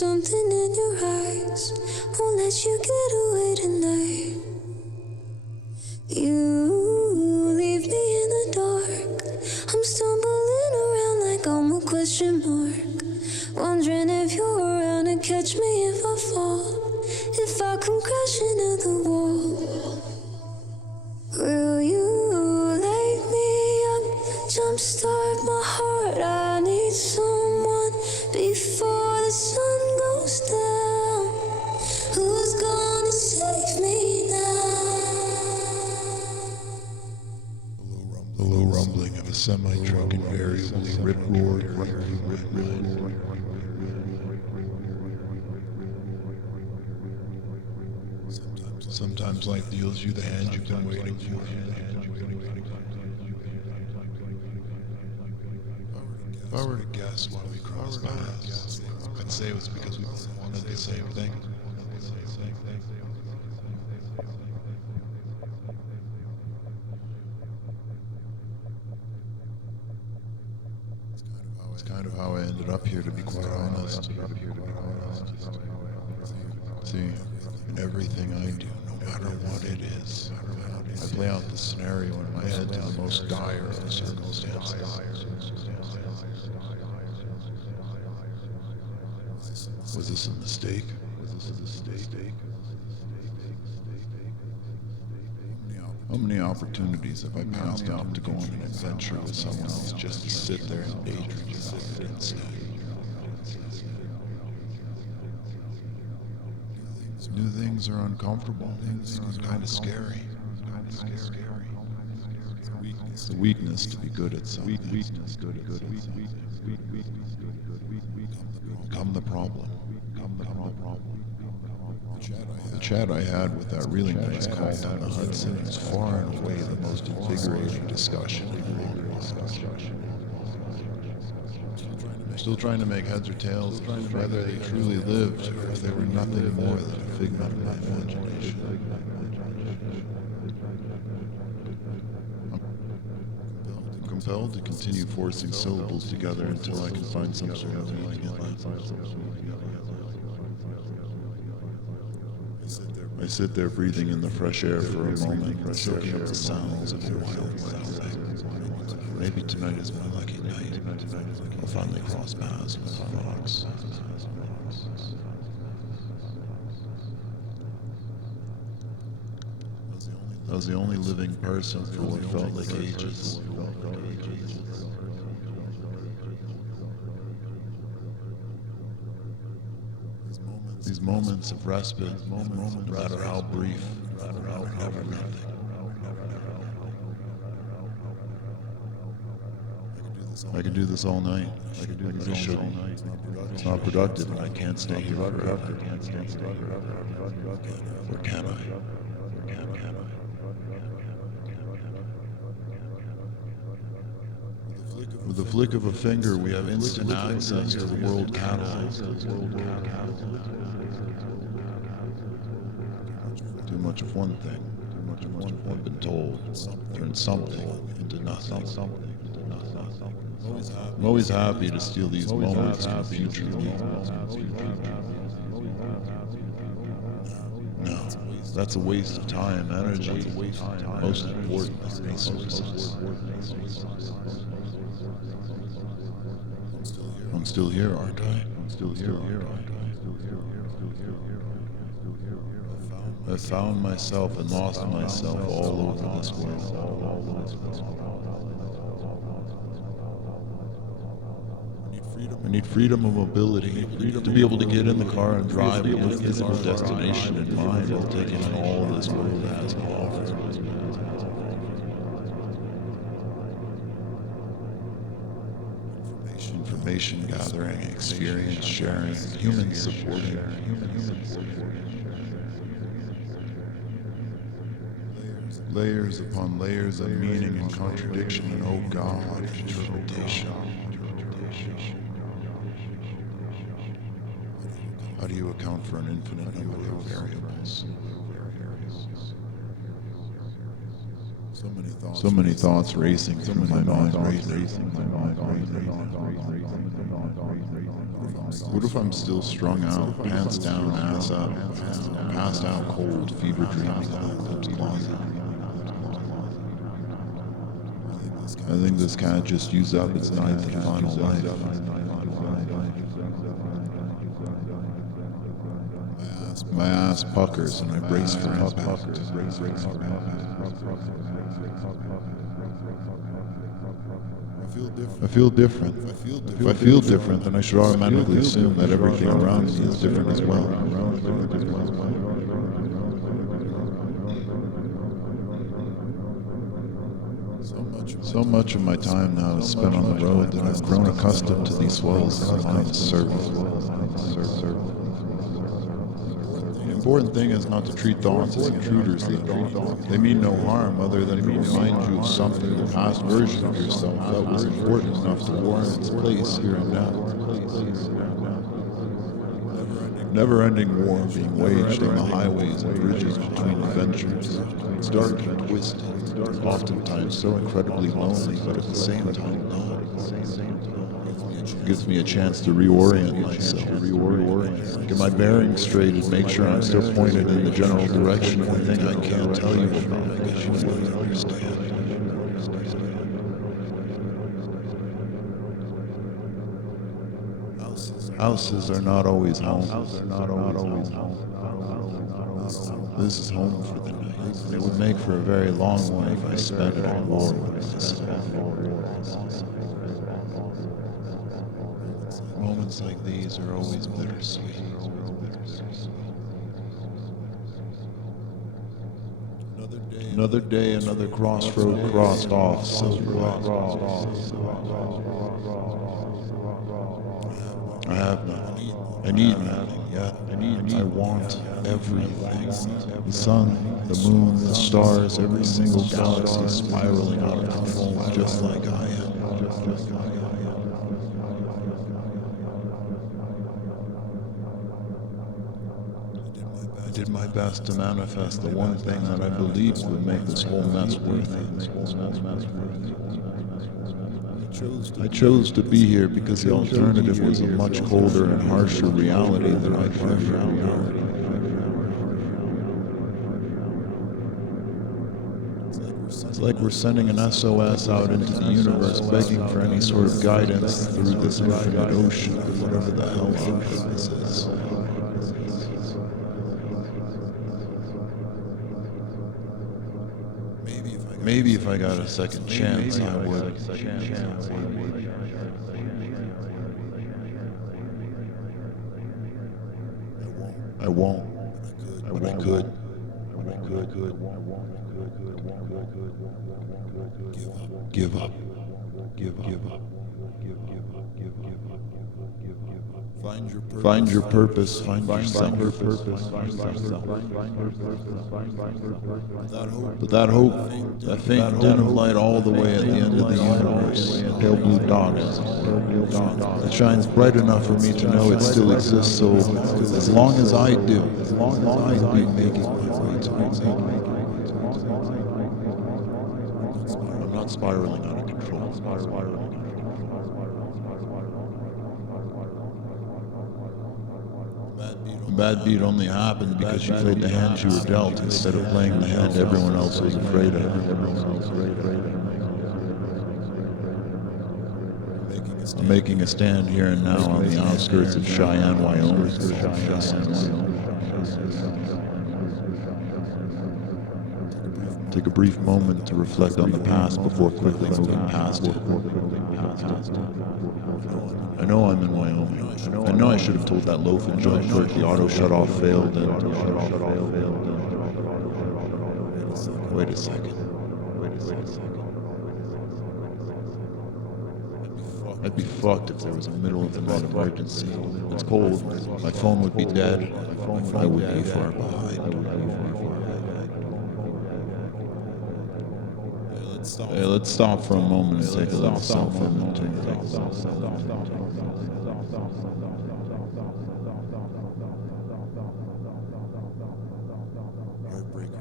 something in your eyes won't let you get away tonight. You leave me in the dark. I'm stumbling around like I'm a question mark, wondering if you're around to catch me if I fall, if I come crashing to the wall. Will you light me up, jumpstart my heart? I need someone before the sun goes down. Who's gonna save me now? The low rumbling of a semi-truck invariably rip-roared. Sometimes life deals you the hand you've been waiting for. If I were to guess why we crossed paths, I'd say it was because we both wanted the same thing. It's kind of how I ended up here, to be quite honest. See, everything I do, no matter what it is, I play out the scenario in my head to the most dire of the circumstances. Was this a mistake? How many opportunities have I passed up to go on an adventure with someone else just to sit there and daydream about it instead? New things are uncomfortable. It's kind of scary. It's the weakness to be good at something. Come the problem. The chat I had with that really nice call down the Hudson was far and away the most invigorating discussion in a long while. Still trying to make heads or tails of whether they truly lived or if they were nothing more than a figment of my imagination. I'm compelled to continue forcing syllables together until I can find some sort of meaning in them. I sit there breathing in the fresh air for a moment, soaking up the sounds of a wild South. Maybe tonight is my lucky night. I'll finally cross paths with the fox. I was the only living person for what felt like ages. These moments of respite, no matter how brief, are never nothing. I could do this all night. I shouldn't. It's not productive, and I can't stay here forever. Or can I? With the flick of a finger, we have instant access to the world catalog. Too much of one thing, I've been told, turn something into nothing. I'm always happy to steal these moments from future me. No, that's a waste of time, energy, most important, resources. I'm still here, aren't I? I found myself and lost myself all over this world. I need freedom of mobility, to be able to get in the car and drive with a physical destination in mind while taking in all this world has to offer. Information gathering, experience sharing, human supporting. Layers upon layers of meaning and contradiction, and oh God, interpretation. How do you account for an infinite number of variables? So many thoughts racing through my mind. What if I'm still strung out, pants down, ass up, passed out cold, fever dreaming in that lips closet? I think this cat just used up its ninth and final life. My ass puckers and I brace for impact. I feel different. If I feel different, then I should automatically assume that everything around me is different as well. So much of my time now is spent on the road that I've grown accustomed to these swells in my mind's surface. The important thing is not to treat thoughts as intruders. They mean no harm other than to remind you of something, the past version of yourself that was important enough to warrant its place here and now. Never-ending war being waged on the highways and bridges between adventures. It's dark and twisted, oftentimes so incredibly lonely, but at the same time not. It gives me a chance to reorient myself, get my bearings straight and make sure I'm still pointed in the general direction of the thing I can't tell you about because you wouldn't understand. Houses are not always home. This is home for the night, and it would make for a very long one if I spent it on war with myself. Moments like these are always bittersweet. Another day, another crossroad crossed off, silhouette. I have nothing. I need nothing yet. I want everything. The sun, the moon, the stars, every single galaxy spiraling out of control just like I am. I did my best to manifest the one thing that I believed would make this whole mess worth it. I chose to be here because the alternative was a much colder and harsher reality than I'd ever endured. It's like we're sending an SOS out into the universe begging for any sort of guidance through this infinite ocean of whatever the hell our purpose is. Maybe if I got a second chance, I would. I won't. But I could. Give up. Find your purpose. Find yourself. But that hope, that faint dim of light all the way at the end of the universe, a pale blue dot, it shines bright enough for me to know it still exists. So as long as I do, I'll be making my way towards it. I'm not spiraling out of control. The bad beat only happened because you played the hand you were dealt instead of playing the hand everyone else was afraid of. I'm making a stand here and now on the outskirts of Cheyenne, Wyoming. Take a brief moment to reflect on the past before quickly moving past it. I know I'm in Wyoming. I know I should have told that loaf and joint clerk the auto shut-off failed and... Wait a second. I'd be fucked if there was a middle of the night emergency. It's cold, my phone would be dead, I would be far behind. Hey, let's stop for a moment and take a little self-inventory.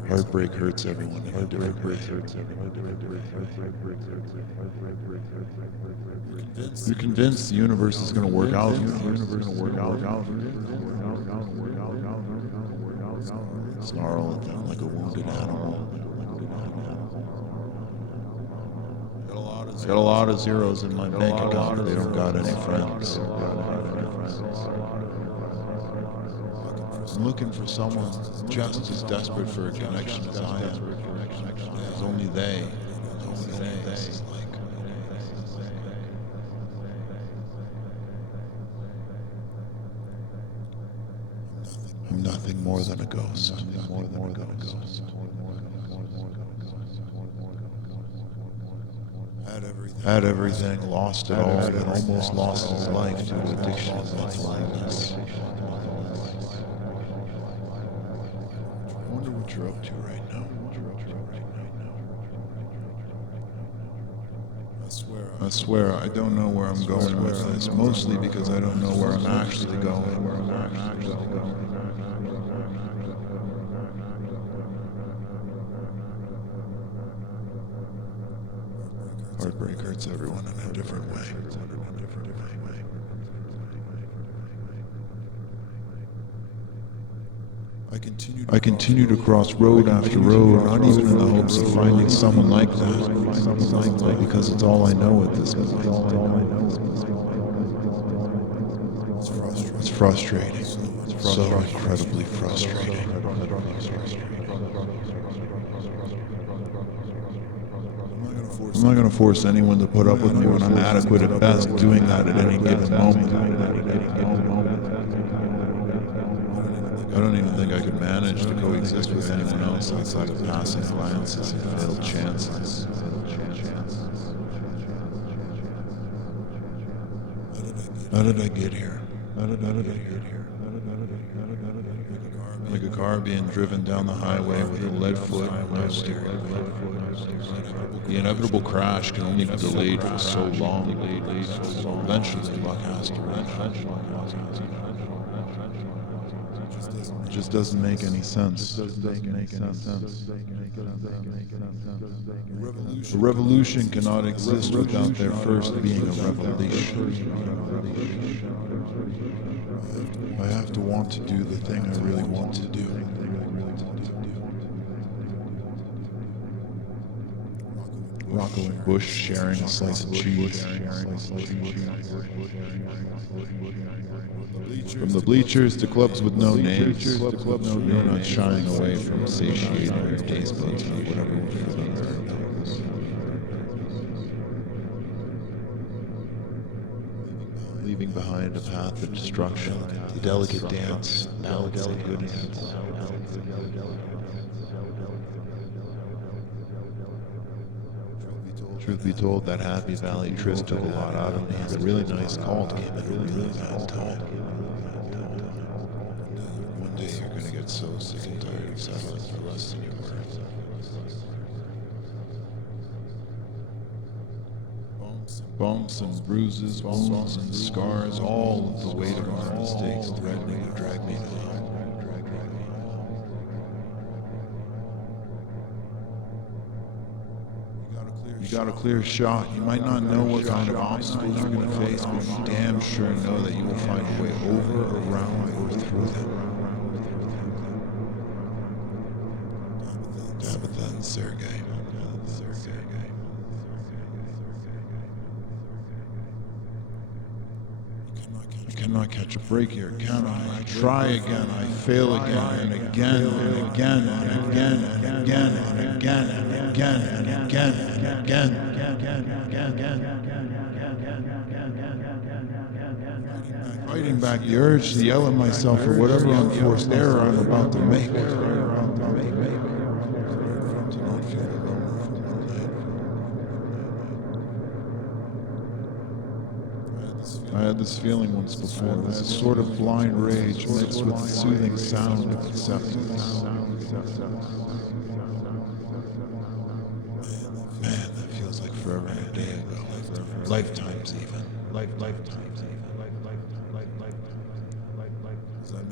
Heartbreak hurts everyone in a different way. You're convinced the universe is going to work out. Snarl at them like a wounded animal. Got a lot of zeros in my bank account, but they don't got any friends. I'm looking for someone just as desperate for a connection as I am. Because only they know what this is like. I'm nothing more than a ghost. Had everything, lost it all, and almost lost his life due to addiction and blindness. I wonder what you're up to right now. I swear, I don't know where I'm going with this, mostly because I don't know where I'm actually going. Heartbreak hurts everyone in a different way. I continue to cross road after road, not even in the hopes of finding someone like that, because it's all I know at this point. It's frustrating, so incredibly frustrating. I'm not going to force anyone to put up with me when I'm adequate at best, doing that at any given moment. I don't even think I could manage to coexist with anyone else outside of passing glances and failed chances. How did I get here? Like a car being driven down the highway with a lead foot and no steering wheel. The inevitable crash can only be delayed for so long. Eventually, luck has to run. It just doesn't make any sense. A revolution cannot exist without there first being a revelation. I have to want to do the thing I really want to do. Rocco and Bush sharing a slice of cheese. From the bleachers to clubs with no names, you're not shying away from satiating your taste buds for whatever will fill them. Leaving behind a path of destruction, the delicate dance, balance of goodness. Truth be told, that Happy Valley trip took a lot out of me, and a really nice call came at a really bad time. One day you're gonna get so sick and tired of settling for less than you're worth. Bumps and bruises, wounds and scars, all of the weight of our mistakes threatening to drag me down. You got a clear shot. You might not know what kind of obstacles you're going to face, but you damn sure know that you will find a way over, around, or through them. Tabitha and Sergei. I cannot catch a break here, can I? I try again, I fail again, and again, and again, and again, and again, and again, and again, and again, and again. Fighting back the urge to yell at myself for whatever unforced error I'm about to make. I had this feeling once before. It was a sort of blind rage mixed with the soothing sound of acceptance. Man, that feels like forever and a day ago. Lifetimes even. Lifetimes even.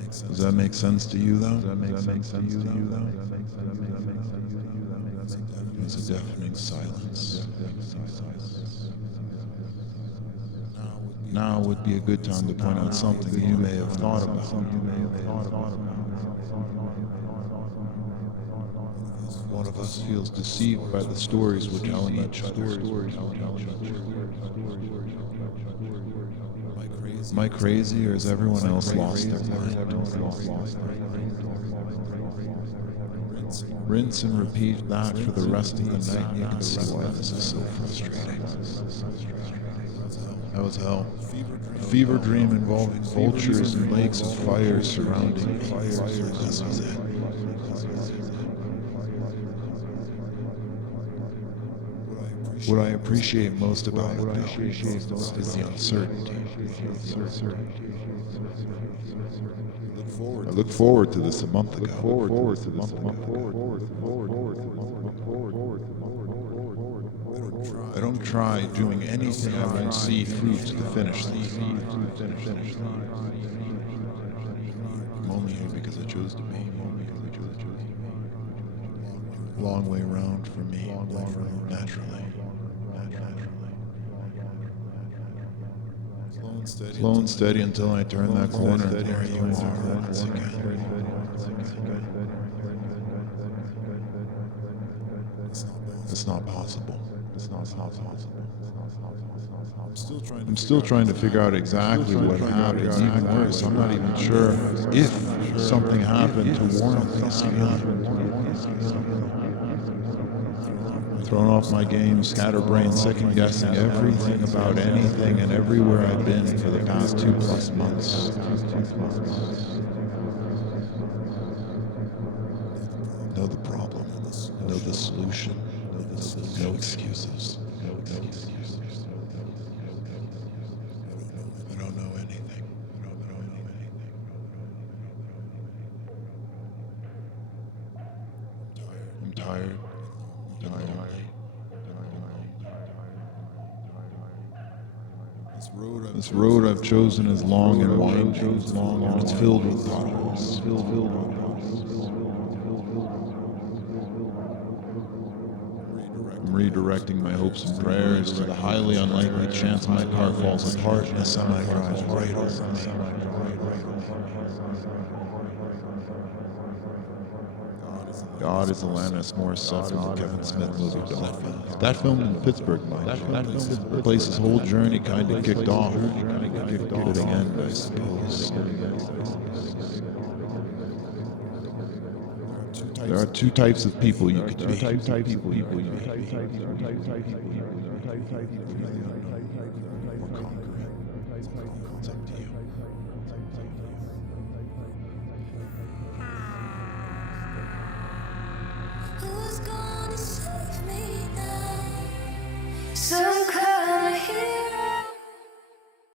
Does that make sense to you, though? There's a deafening silence. Now would be a good time to point out something you may have thought about. One of us feels deceived by the stories we're telling each other. Am I crazy, or has everyone else lost their mind? Rinse and repeat that for the rest of the night, and you can see why this is so frustrating. That was hell. A fever dream involving vultures and lakes of fire surrounding me. This was it. What I appreciate most about it, though, is the uncertainty. I looked forward to this a month ago. I don't try doing anything I won't see through to the finish line. I'm only here because I chose to be. Long way round for me, naturally. Slow and steady until I turn that corner, and there you are once again. It's not possible. I'm still trying to figure out exactly what happened. Even worse, I'm not even sure if something happened to warrant this feeling. Thrown off my game, scatterbrained, second-guessing everything about anything and everywhere I've been for the past 2+ months. Know the problem, know the solution, no excuses. I don't know anything. I'm tired. This road I've chosen is long and winding, and it's filled with potholes. I'm redirecting my hopes and prayers to the highly unlikely chance my car falls apart and a semi drives right over me. God is the Alanis Morissette from the Kevin Smith movie. That filmed in Pittsburgh, mind you. The place's whole journey kind of kicked off. Fitting end, I suppose. There are two types of people you could be. It's up to you. Who's gonna save me now? So